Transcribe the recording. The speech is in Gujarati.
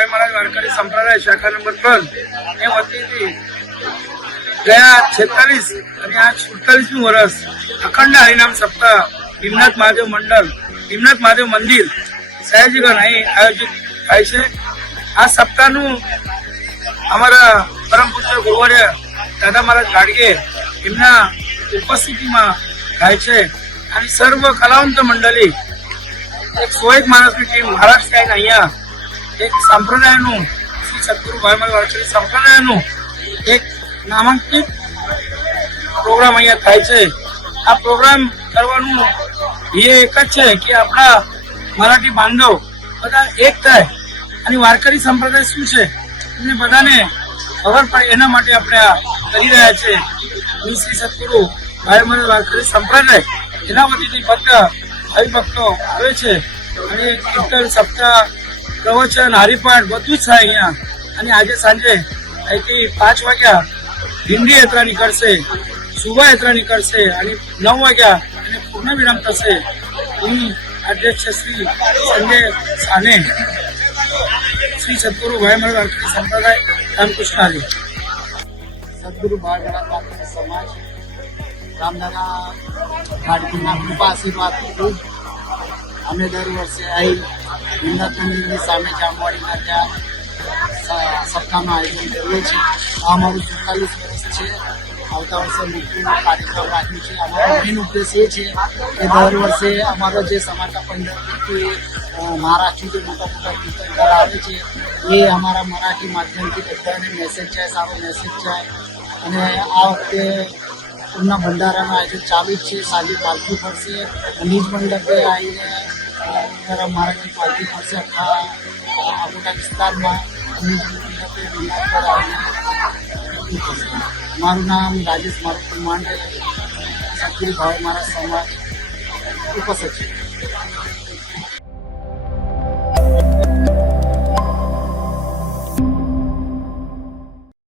भाई महाराज वारकरी संप्रदाय शाखा नंबर 3 એ વતીથી ગયા 46 અને આ 47મી વર્ષ અખંડ હરિનામ સપ્તાહ ભીમનાથ મહાદેવ મંડળ ભીમનાથ મહાદેવ મંદિર સયાજીગંજ અહીં આયોજિત થાય છે। આ સપ્તાહનું અમારા પરમ પૂજ્ય ગુરુવર્ય દાદા મહારાજ ગાડગે એમના ઉપસ્થિતિમાં થાય છે અને સર્વ કલાવંત મંડળી એક 101 માણસની ટીમ મહારાષ્ટ્ર આવીને અહીંયા એક સંપ્રદાયનું શ્રી સદગુરુ ભાઈ મહારાજ વારકરી સંપ્રદાયનું એક નામાંકિત પ્રોગ્રામ અહીંયા થાય છે। આ પ્રોગ્રામ કરવાનું એ એક જ છે કે આપણા મરાઠી બાંધવ બધા એક થાય અને વારકરી સંપ્રદાય શું છે એમને બધાને ખબર પડે એના માટે આપણે આ કરી રહ્યા છે। શ્રી સદગુરુ ભાઈ મહારાજ વારકરી સંપ્રદાય એના વતીથી બધા હરિભક્તો આવે છે અને કીર્તન સપ્તાહ પ્રવચન હરિપાઠ બધું જ થાય અહીંયા। અને આજે સાંજે અહીંથી 5 વાગ્યા દિંડી યાત્રા નીકળશે, શોભાયાત્રા નીકળશે અને 9 વાગ્યા અને પૂર્ણ વિરામ થશે। હું અધ્યક્ષ શ્રી સંજય સાને, શ્રી સદગુરુ ભાઈ મહારાજ વારકરી સંપ્રદાય રામકૃષ્ણ હરી। સદગુરુ ભાઈ મહારાજ વારકરી સમાજ રામદાદા ગાડગીના કૃપા આશીર્વાદથી અમે દર વર્ષે આવી ભીમનાથ મંદિરની સામે જામવાડીના ત્યાં સપ્તાહનું આયોજન કરીએ છીએ। આ અમારું 44 વર્ષ છે। આવતા વર્ષે મુખ્ય કાર્યક્રમ રાખ્યું છે। અમારો મેઇન ઉદ્દેશ એ છે કે દર વર્ષે અમારો જે સમાચાર પંડરથી મહારાષ્ટ્રથી જે મોટા મોટા કીર્તનકાર આવે છે એ અમારા મરાઠી માધ્યમથી બધાને મેસેજ જાય, સારો મેસેજ જાય। અને આ વખતે એમના ભંડારાનું આયોજન ચાલુ જ છે। સાંજે પાલખી ફરશે, નિજ મંડપે આવીને મહારાજની પાલખી ફરશે આખા મોટા વિસ્તારમાં નિજ મંડપે ભીમનાથ પર આવીને ફરશે। મારું નામ રાજેશ મારુતિ માંડે, સદગુરુ ભાઈ મહારાજ સમાજ ઉપસ્થિત છે।